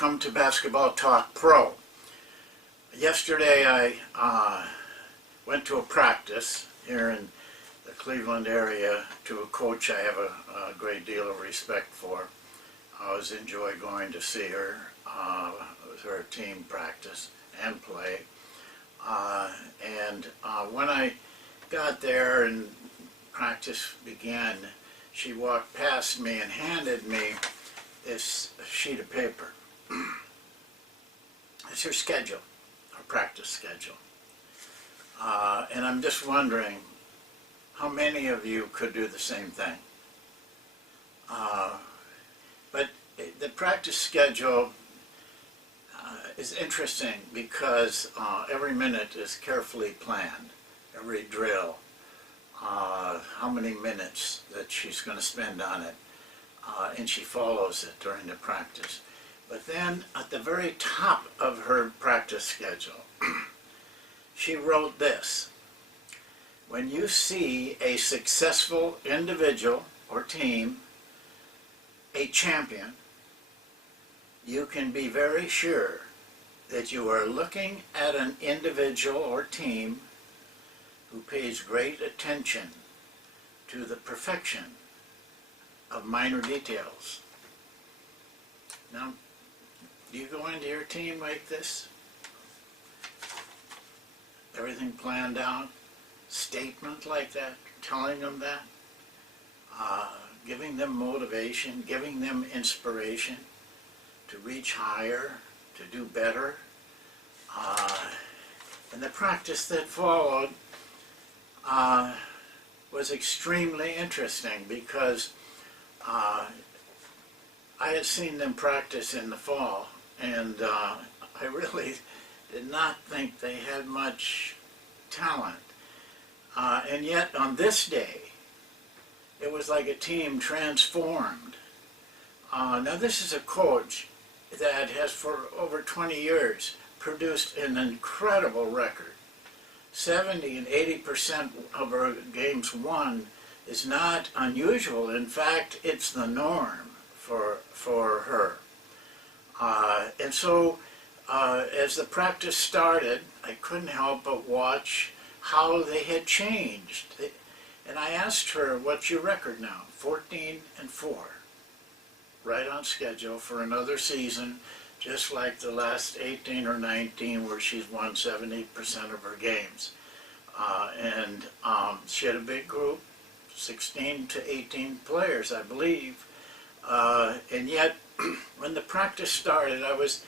welcome to Basketball Talk Pro. Yesterday I went to a practice here in the Cleveland area to a coach I have a great deal of respect for. I always enjoy going to see her with her team practice and play. When I got there and practice began, she walked past me and handed me this sheet of paper. It's her schedule, her practice schedule. And I'm just wondering how many of you could do the same thing. But the practice schedule is interesting because every minute is carefully planned, every drill, how many minutes that she's going to spend on it. And she follows it during the practice. But then at the very top of her practice schedule, she wrote this: when you see a successful individual or team, a champion, you can be very sure that you are looking at an individual or team who pays great attention to the perfection of minor details. Now, do you go into your team like this? Everything planned out? Statement like that? Telling them that? Giving them motivation, giving them inspiration to reach higher, to do better. And the practice that followed was extremely interesting because I had seen them practice in the fall, and I really did not think they had much talent. And yet on this day, it was like a team transformed. Now this is a coach that has for over 20 years produced an incredible record. 70 and 80% of her games won is not unusual. In fact, it's the norm for her. And so as the practice started, I couldn't help but watch how they had changed. And I asked her, what's your record now? 14-4. Right on schedule for another season, just like the last 18 or 19 where she's won 70% of her games. She had a big group, 16 to 18 players, I believe. And yet, when the practice started, I was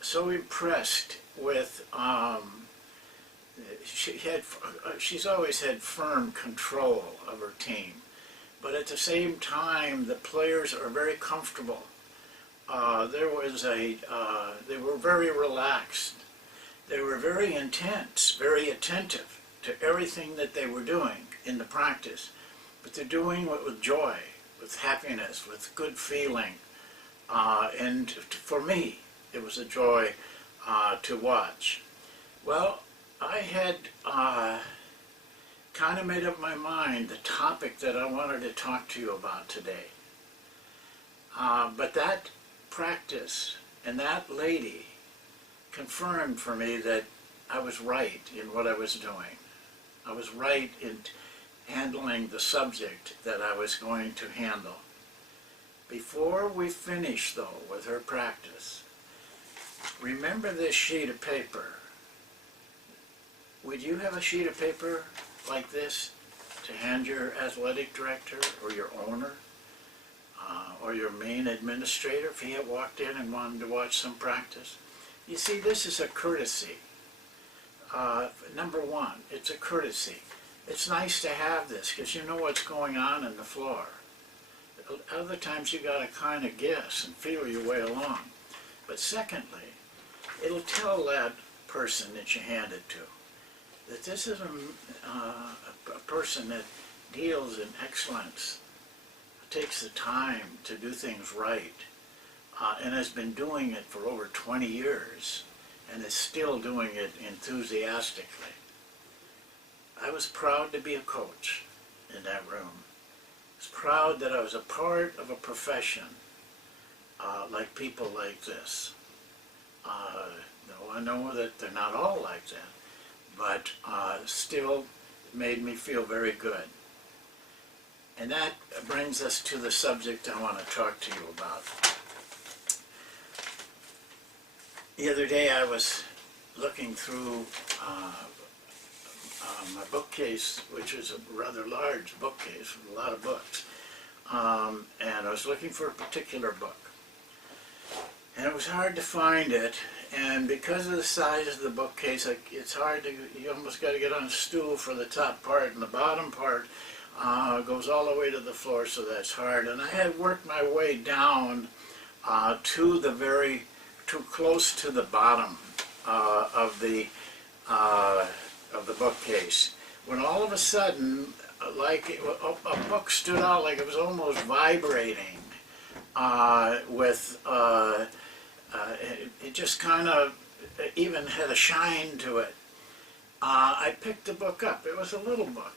so impressed with, she's always had firm control of her team. But at the same time, the players are very comfortable. They were very relaxed. They were very intense, very attentive to everything that they were doing in the practice. But they're doing it with joy, with happiness, with good feeling. And for me, it was a joy to watch. Well, I had kind of made up my mind the topic that I wanted to talk to you about today. But that practice and that lady confirmed for me that I was right in what I was doing. I was right in handling the subject that I was going to handle. Before we finish, though, with her practice, remember this sheet of paper. Would you have a sheet of paper like this to hand your athletic director or your owner or your main administrator if he had walked in and wanted to watch some practice? You see, this is a courtesy. Number one, it's a courtesy. It's nice to have this because you know what's going on the floor. Other times you got to kind of guess and feel your way along. But secondly, it'll tell that person that you hand it to that this is a person that deals in excellence, takes the time to do things right, and has been doing it for over 20 years and is still doing it enthusiastically. I was proud to be a coach in that room. I was proud that I was a part of a profession like people like this. No, I know that they're not all like that, but still made me feel very good. And that brings us to the subject I want to talk to you about. The other day I was looking through my bookcase, which is a rather large bookcase with a lot of books, and I was looking for a particular book. And it was hard to find it, and because of the size of the bookcase, it's hard to, you almost got to get on a stool for the top part, and the bottom part goes all the way to the floor, so that's hard. And I had worked my way down too close to the bottom of the bookcase, when all of a sudden, like a book stood out like it was almost vibrating it just kind of even had a shine to it. I picked the book up. It was a little book.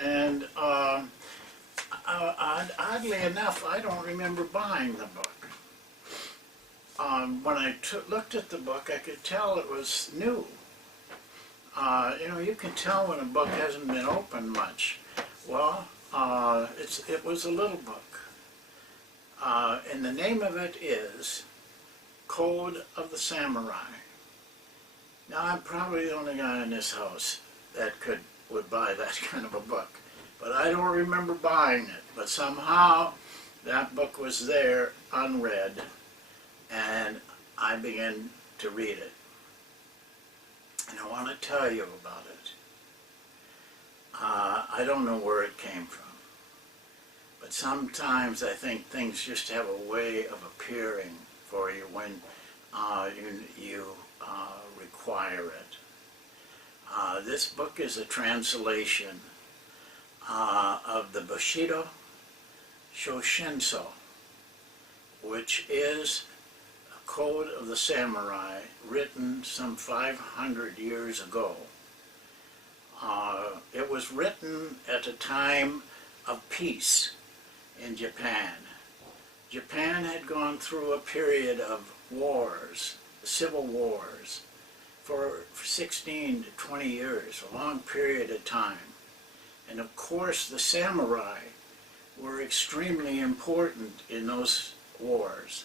And oddly enough, I don't remember buying the book. When I looked at the book, I could tell it was new. You know, you can tell when a book hasn't been opened much. Well, it was a little book. And the name of it is Code of the Samurai. Now, I'm probably the only guy in this house that would buy that kind of a book. But I don't remember buying it. But somehow, that book was there, unread, and I began to read it. And I want to tell you about it. I don't know where it came from. But sometimes I think things just have a way of appearing for you when you require it. This book is a translation of the Bushido Shoshinso, which is a code of the samurai written some 500 years ago. It was written at a time of peace in Japan. Japan had gone through a period of wars, civil wars, for 16 to 20 years, a long period of time. And of course the samurai were extremely important in those wars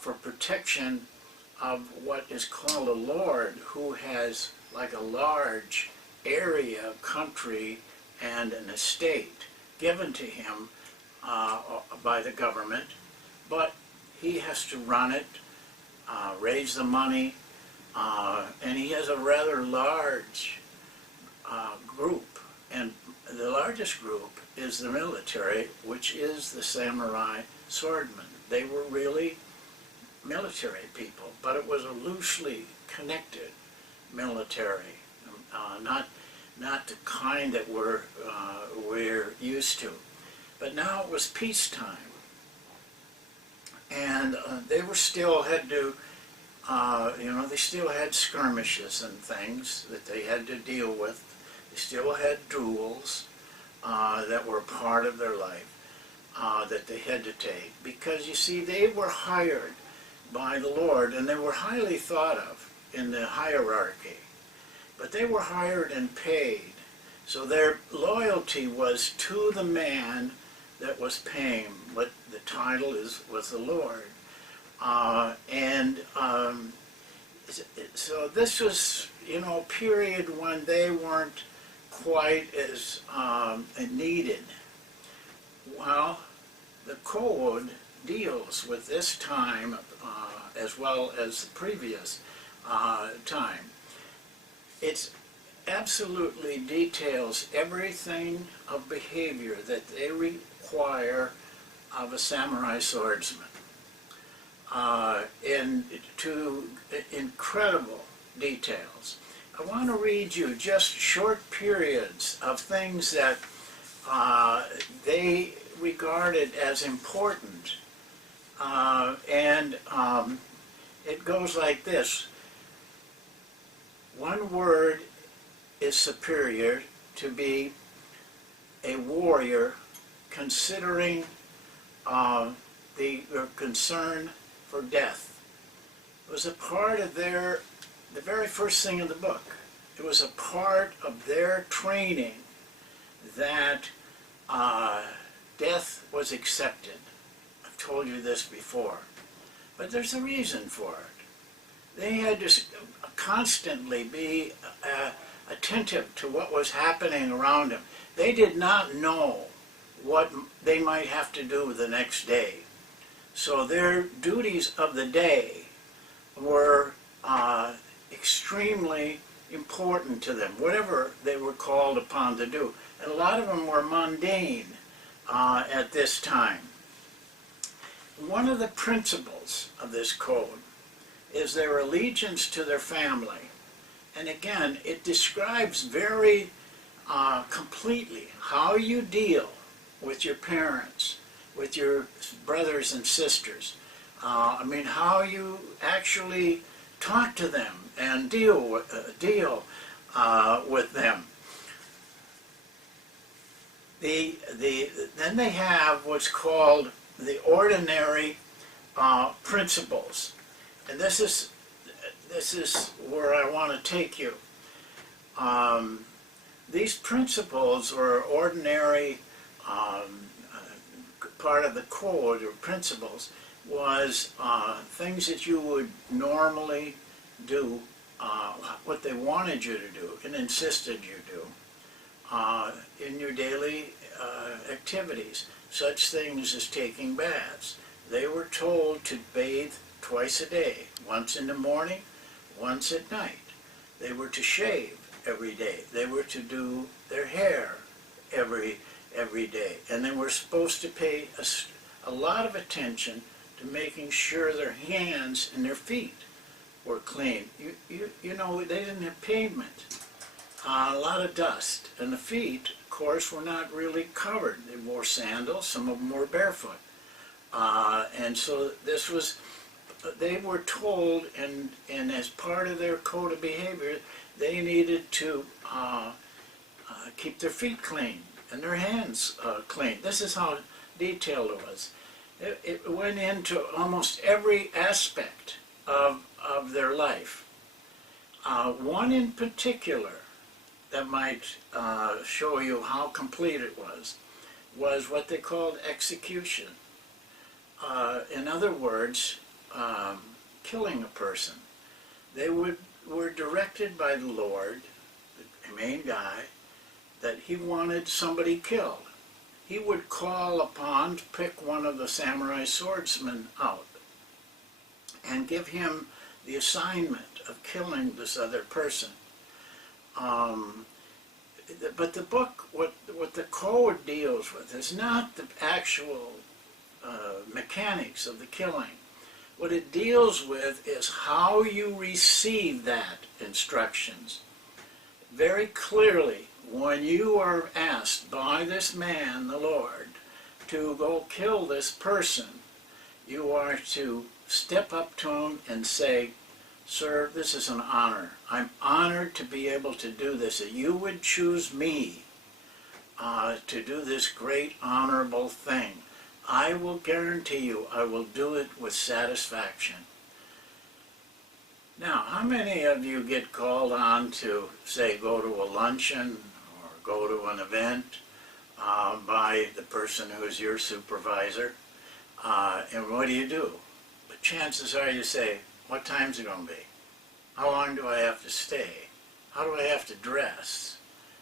for protection of what is called a lord, who has like a large area of country and an estate given to him by the government, but he has to run it, raise the money, and he has a rather large group, and the largest group is the military, which is the samurai swordmen. They were really military people, but it was a loosely connected military, not the kind that we're used to. But now it was peacetime, and they were still had to, they still had skirmishes and things that they had to deal with. They still had duels that were part of their life that they had to take, because you see, they were hired by the Lord, and they were highly thought of in the hierarchy. But they were hired and paid, so their loyalty was to the man that was paying. What the title was the Lord, so this was, a period when they weren't quite as needed. Well, the code deals with this time as well as the previous time. It absolutely details everything of behavior that they require of a samurai swordsman, to incredible details. I want to read you just short periods of things that they regarded as important, it goes like this. One word is superior to be a warrior, considering their concern for death. It was a part of the very first thing in the book. It was a part of their training that death was accepted. I've told you this before. But there's a reason for it. They had to constantly be attentive to what was happening around them. They did not know what they might have to do the next day. So their duties of the day were extremely important to them, whatever they were called upon to do. And a lot of them were mundane at this time. One of the principles of this code is their allegiance to their family. And again, it describes very completely how you deal with your parents, with your brothers and sisters. How you actually talk to them and deal with them. Then they have what's called the ordinary principles, and this is where I want to take you. These principles, or ordinary part of the code or principles, was things that you would normally do, what they wanted you to do and insisted you do in your daily activities, such things as taking baths. They were told to bathe twice a day, once in the morning, once at night. They were to shave every day. They were to do their hair every day. And they were supposed to pay a lot of attention to making sure their hands and their feet were clean. You know, they didn't have pavement. A lot of dust. And the feet, of course, were not really covered. They wore sandals. Some of them were barefoot. And so this was, they were told, and as part of their code of behavior, they needed to keep their feet clean and their hands clean. This is how detailed it was. It went into almost every aspect of their life. One in particular that might show you how complete it was what they called execution. In other words, killing a person. They were directed by the Lord, the main guy, that he wanted somebody killed. He would call upon to pick one of the samurai swordsmen out and give him the assignment of killing this other person. But the book, what the code deals with is not the actual mechanics of the killing. What it deals with is how you receive that instructions. Very clearly, when you are asked by this man, the Lord, to go kill this person, you are to step up to him and say, "Sir, this is an honor. I'm honored to be able to do this, that you would choose me to do this great honorable thing. I will guarantee you I will do it with satisfaction." Now, how many of you get called on to, say, go to a luncheon or go to an event by the person who is your supervisor? And what do? But chances are you say, "What time's it going to be? How long do I have to stay? How do I have to dress?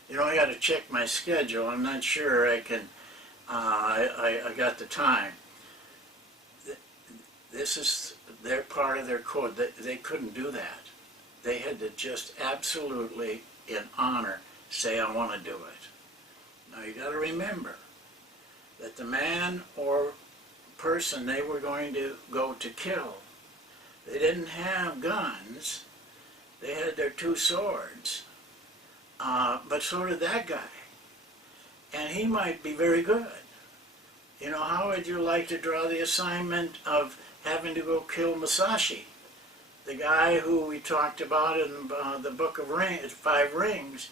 You know, I got to check my schedule. I'm not sure I can, I got the time." This is their part of their code. They couldn't do that. They had to just absolutely, in honor, say, "I want to do it." Now you got to remember that the man or person they were going to go to kill, they didn't have guns. They had their two swords. But so did that guy. And he might be very good. You know, how would you like to draw the assignment of having to go kill Musashi, the guy who we talked about in the Book of Five Rings,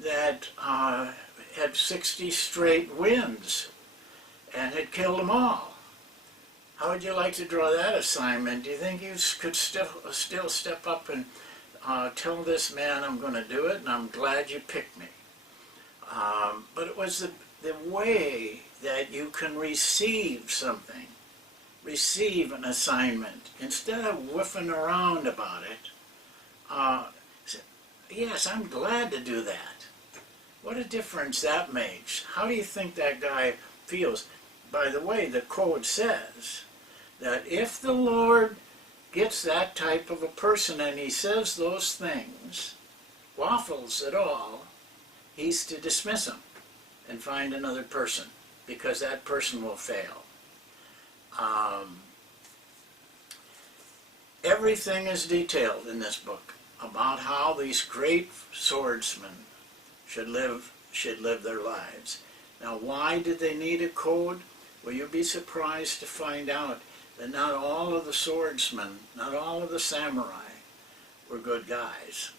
that had 60 straight wins and had killed them all? How would you like to draw that assignment? Do you think you could still step up and tell this man I'm going to do it, and I'm glad you picked me? But it was the way that you can receive something, receive an assignment, instead of whiffing around about it. Yes, I'm glad to do that. What a difference that makes. How do you think that guy feels? By the way, the code says that if the Lord gets that type of a person and he says those things, waffles at all, he's to dismiss him and find another person, because that person will fail. Everything is detailed in this book about how these great swordsmen should live their lives. Now, why did they need a code? Well, you'll be surprised to find out that not all of the swordsmen, not all of the samurai were good guys.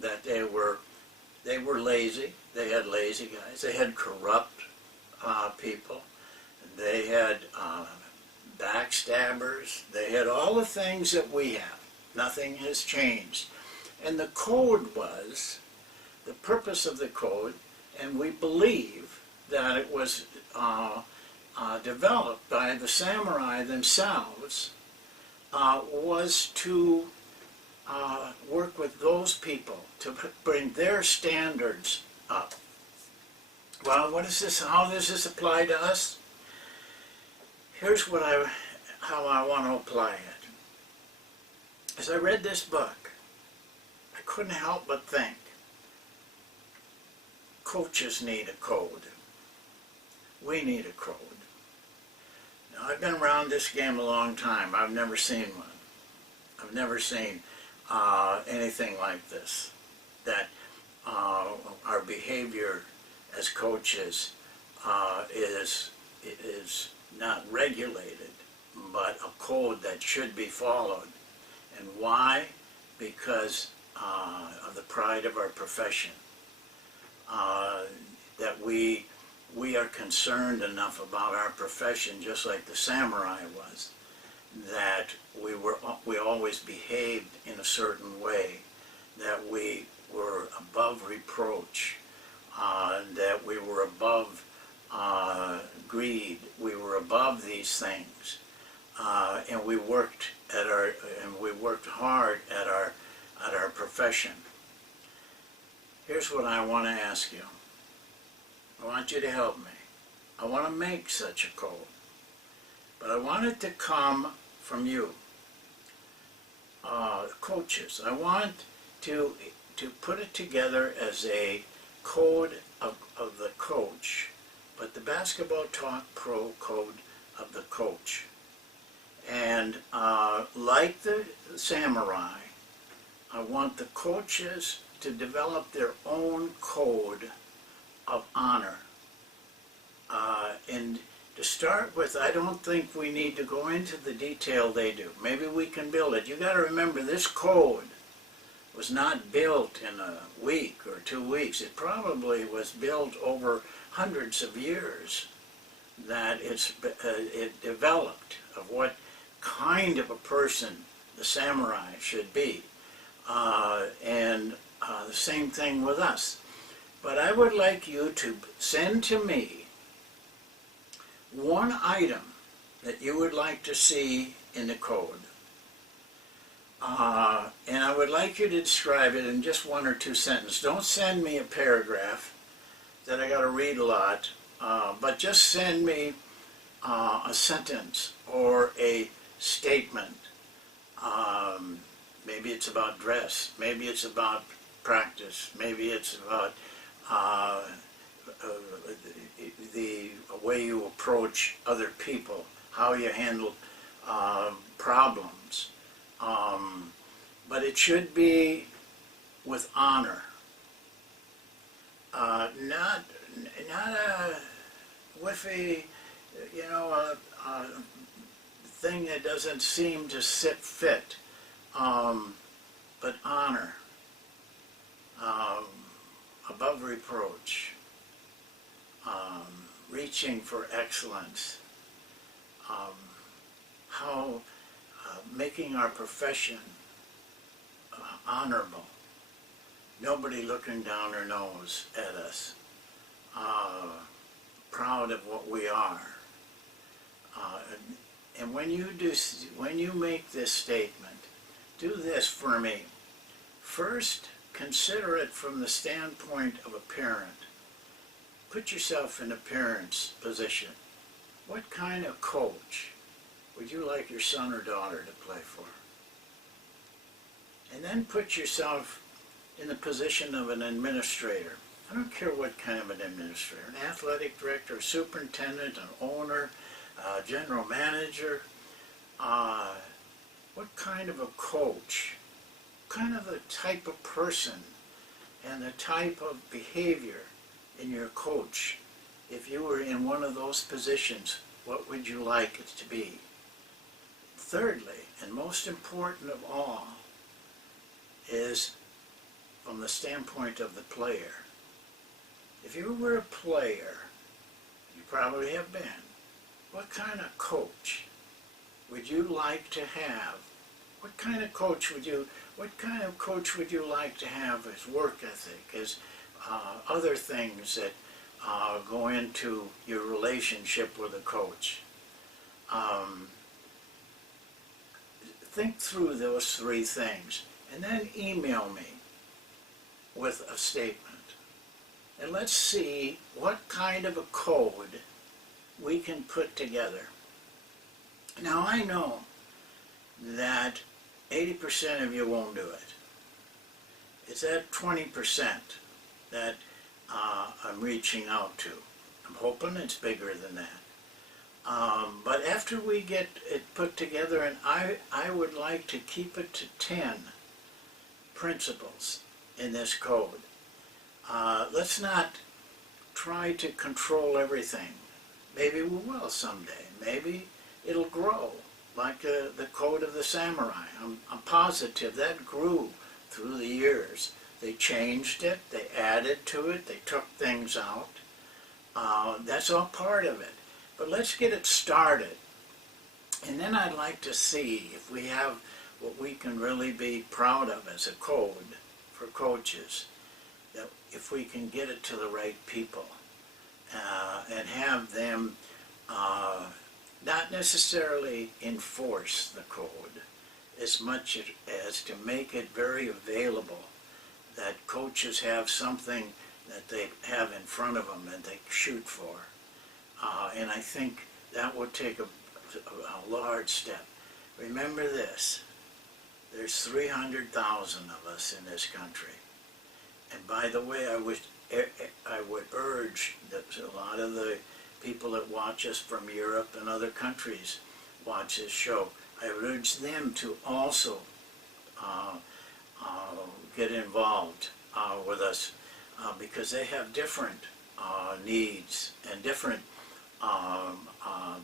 That they were lazy. They had lazy guys. They had corrupt people. They had backstabbers. They had all the things that we have. Nothing has changed. And the code was, the purpose of the code, and we believe that it was developed by the samurai themselves, was to work with those people to bring their standards up. Well, what is this? How does this apply to us? Here's how I want to apply it. As I read this book, I couldn't help but think, coaches need a code. We need a code. Now, I've been around this game a long time. I've never seen one. I've never seen anything like this. That our behavior as coaches is not regulated, but a code that should be followed. And why? Because of the pride of our profession. That we are concerned enough about our profession, just like the samurai was, that we always behaved in a certain way, that we were above reproach, that we were above greed, we were above these things, and we worked hard at our profession. Here's what I want to ask you. I want you to help me. I want to make such a code, but I want it to come from you, coaches. I want to put it together as a code of the coach, but the Basketball Talk Pro code of the coach. And like the samurai, I want the coaches to develop their own code of honor. And to start with, I don't think we need to go into the detail they do. Maybe we can build it. You got to remember, this code was not built in a week or 2 weeks. It probably was built over hundreds of years, that it developed of what kind of a person the samurai should be. And the same thing with us. But I would like you to send to me one item that you would like to see in the code. And I would like you to describe it in just 1 or 2 sentences. Don't send me a paragraph that I got to read a lot, but just send me a sentence or a statement. Maybe it's about dress, maybe it's about practice, maybe it's about the way you approach other people, how you handle problems. But it should be with honor, not a whiffy, a thing that doesn't seem to fit, but honor, above reproach, reaching for excellence, how making our profession honorable, nobody looking down their nose at us, proud of what we are. And when you make this statement, do this for me. First, consider it from the standpoint of a parent. Put yourself in a parent's position. What kind of coach would you like your son or daughter to play for? And then put yourself in the position of an administrator. I don't care what kind of an administrator, an athletic director, a superintendent, an owner, a general manager. What kind of a coach, kind of the type of person and the type of behavior in your coach, if you were in one of those positions, what would you like it to be? Thirdly, and most important of all, is from the standpoint of the player. If you were a player, you probably have been, what kind of coach would you like to have? What kind of coach would you like to have as work ethic, as other things that go into your relationship with a coach? Think through those three things and then email me with a statement. And let's see what kind of a code we can put together. Now I know that 80% of you won't do it. It's that 20% that I'm reaching out to. I'm hoping it's bigger than that. But after we get it put together, and I would like to keep it to 10 principles in this code. Let's not try to control everything. Maybe we will someday. Maybe it'll grow, like the Code of the Samurai. I'm positive that grew through the years. They changed it, they added to it, they took things out. That's all part of it. But let's get it started. And then I'd like to see if we have what we can really be proud of as a code for coaches, that if we can get it to the right people and have them not necessarily enforce the code as much as to make it very available, that coaches have something that they have in front of them and they shoot for. And I think that would take a large step. Remember this, there's 300,000 of us in this country. And by the way, I would urge that a lot of the people that watch us from Europe and other countries watch this show. I would urge them to also get involved with us because they have different needs and different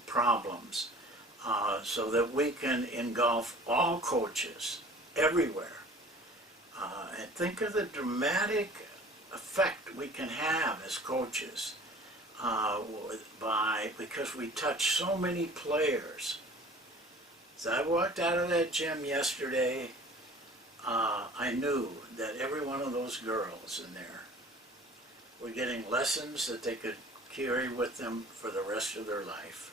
problems, so that we can engulf all coaches everywhere. And think of the dramatic effect we can have as coaches because we touch so many players. As I walked out of that gym yesterday, I knew that every one of those girls in there were getting lessons that they could carry with them for the rest of their life.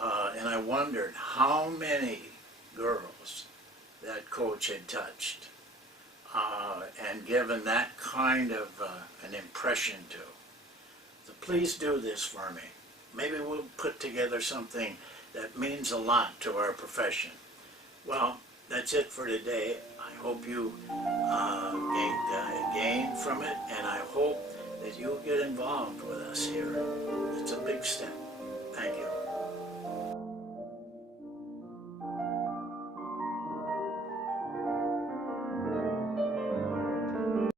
And I wondered how many girls that coach had touched and given that kind of an impression to. So please do this for me. Maybe we'll put together something that means a lot to our profession. Well, that's it for today. I hope you gain from it, and I hope that you'll get involved with us here. It's a big step. Thank you.